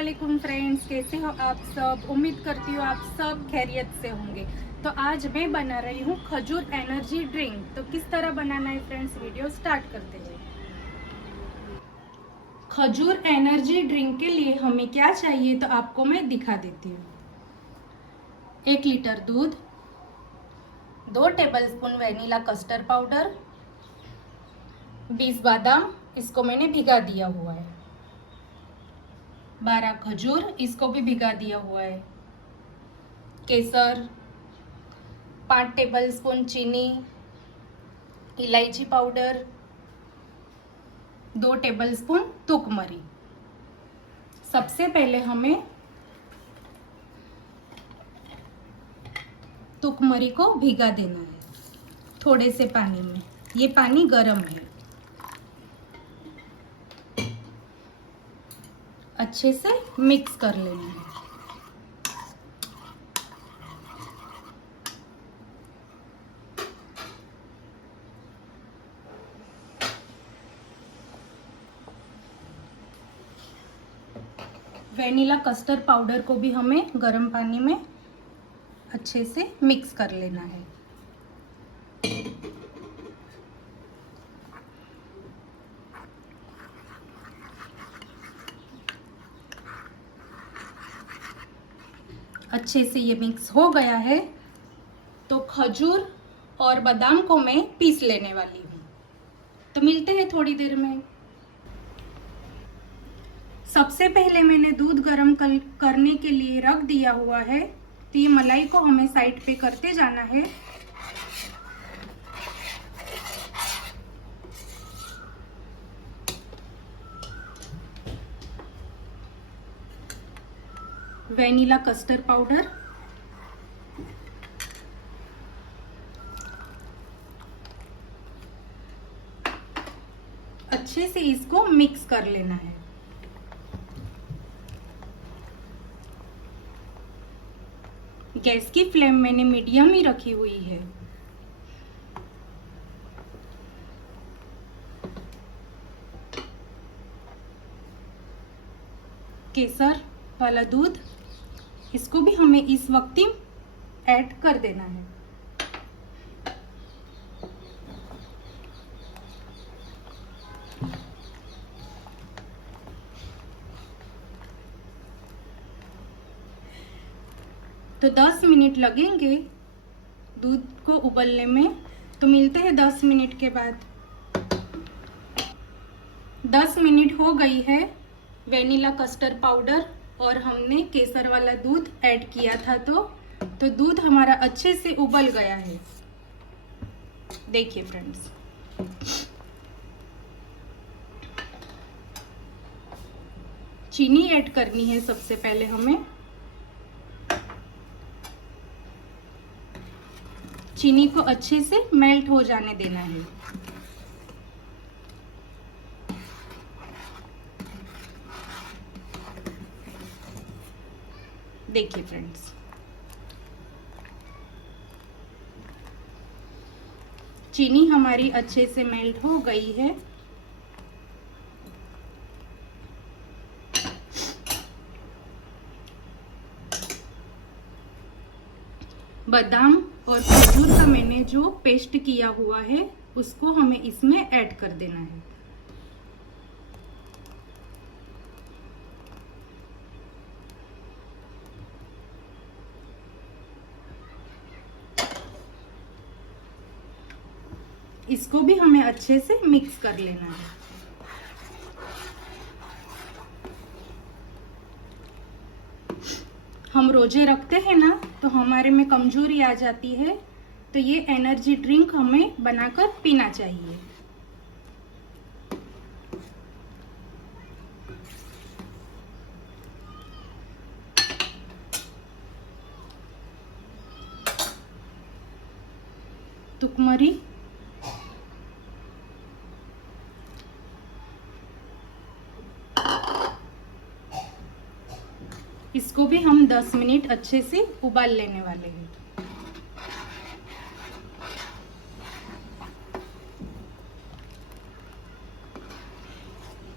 वालेकुम फ्रेंड्स, कैसे हो आप सब। उम्मीद करती हूँ आप सब खैरियत से होंगे। तो आज मैं बना रही हूँ खजूर एनर्जी ड्रिंक। तो किस तरह बनाना है फ्रेंड्स, वीडियो स्टार्ट करते हैं। खजूर एनर्जी ड्रिंक के लिए हमें क्या चाहिए तो आपको मैं दिखा देती हूँ। 1 लीटर दूध, 2 टेबलस्पून वेनिला कस्टर्ड पाउडर, 20 बादाम, इसको मैंने भिगा दिया हुआ है, 12 खजूर, इसको भी भिगा दिया हुआ है, केसर, 5 टेबलस्पून चीनी, इलायची पाउडर, 2 टेबलस्पून तुकमरी। सबसे पहले हमें तुकमरी को भिगा देना है थोड़े से पानी में। ये पानी गर्म है। अच्छे से मिक्स कर लेना है। वेनिला कस्टर्ड पाउडर को भी हमें गर्म पानी में अच्छे से मिक्स कर लेना है। अच्छे से ये मिक्स हो गया है तो खजूर और बादाम को मैं पीस लेने वाली हूँ। तो मिलते हैं थोड़ी देर में। सबसे पहले मैंने दूध गर्म करने के लिए रख दिया हुआ है। तो ये मलाई को हमें साइड पे करते जाना है। वेनिला कस्टर्ड पाउडर, अच्छे से इसको मिक्स कर लेना है। गैस की फ्लेम मैंने मीडियम ही रखी हुई है। केसर वाला दूध, इसको भी हमें इस वक्त ही ऐड कर देना है। तो 10 मिनट लगेंगे दूध को उबलने में। तो मिलते हैं 10 मिनट के बाद। 10 मिनट हो गई है। वेनिला कस्टर्ड पाउडर और हमने केसर वाला दूध ऐड किया था तो दूध हमारा अच्छे से उबल गया है। देखिए फ्रेंड्स, चीनी ऐड करनी है सबसे पहले हमें। चीनी को अच्छे से मेल्ट हो जाने देना है। देखिए फ्रेंड्स, चीनी हमारी अच्छे से मेल्ट हो गई है। बादाम और खजूर का मैंने जो पेस्ट किया हुआ है उसको हमें इसमें ऐड कर देना है। इसको भी हमें अच्छे से मिक्स कर लेना है। हम रोजे रखते हैं ना, तो हमारे में कमजोरी आ जाती है। तो ये एनर्जी ड्रिंक हमें बनाकर पीना चाहिए। तुकमरी, इसको भी हम 10 मिनट अच्छे से उबाल लेने वाले हैं।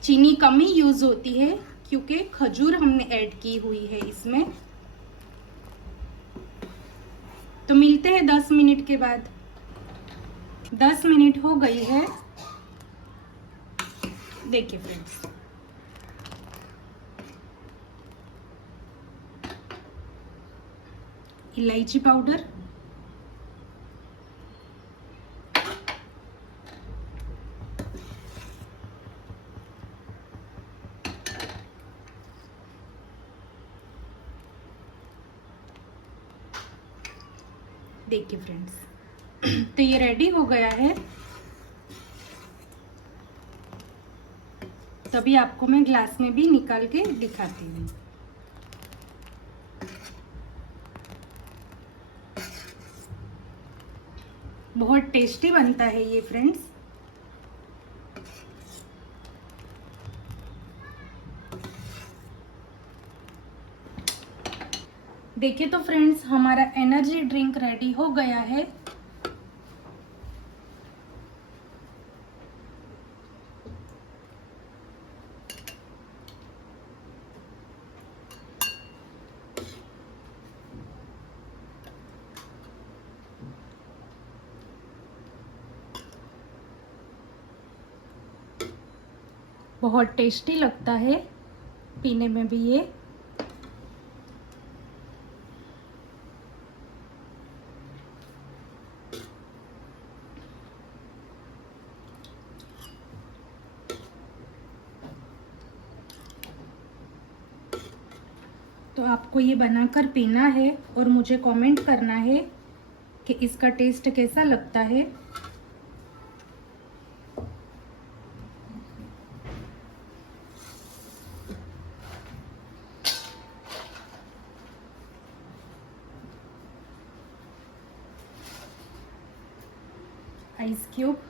चीनी कम ही यूज होती है क्योंकि खजूर हमने ऐड की हुई है इसमें। तो मिलते हैं 10 मिनट के बाद। 10 मिनट हो गई है। देखिए फ्रेंड्स, इलायची पाउडर, देखिए फ्रेंड्स, तो ये रेडी हो गया है। तभी आपको मैं ग्लास में भी निकाल के दिखाती हूँ। बहुत टेस्टी बनता है ये फ्रेंड्स। देखिए तो फ्रेंड्स, हमारा एनर्जी ड्रिंक रेडी हो गया है। बहुत टेस्टी लगता है पीने में भी ये। तो आपको ये बनाकर पीना है और मुझे कमेंट करना है कि इसका टेस्ट कैसा लगता है। आइस क्यूब,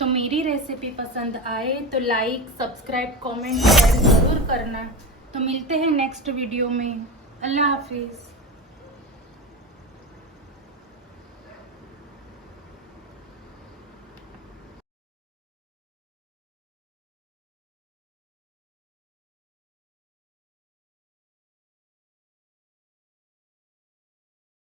तो मेरी रेसिपी पसंद आए तो लाइक, सब्सक्राइब, कमेंट, शेयर ज़रूर करना। तो मिलते हैं नेक्स्ट वीडियो में। अल्लाह हाफिज़।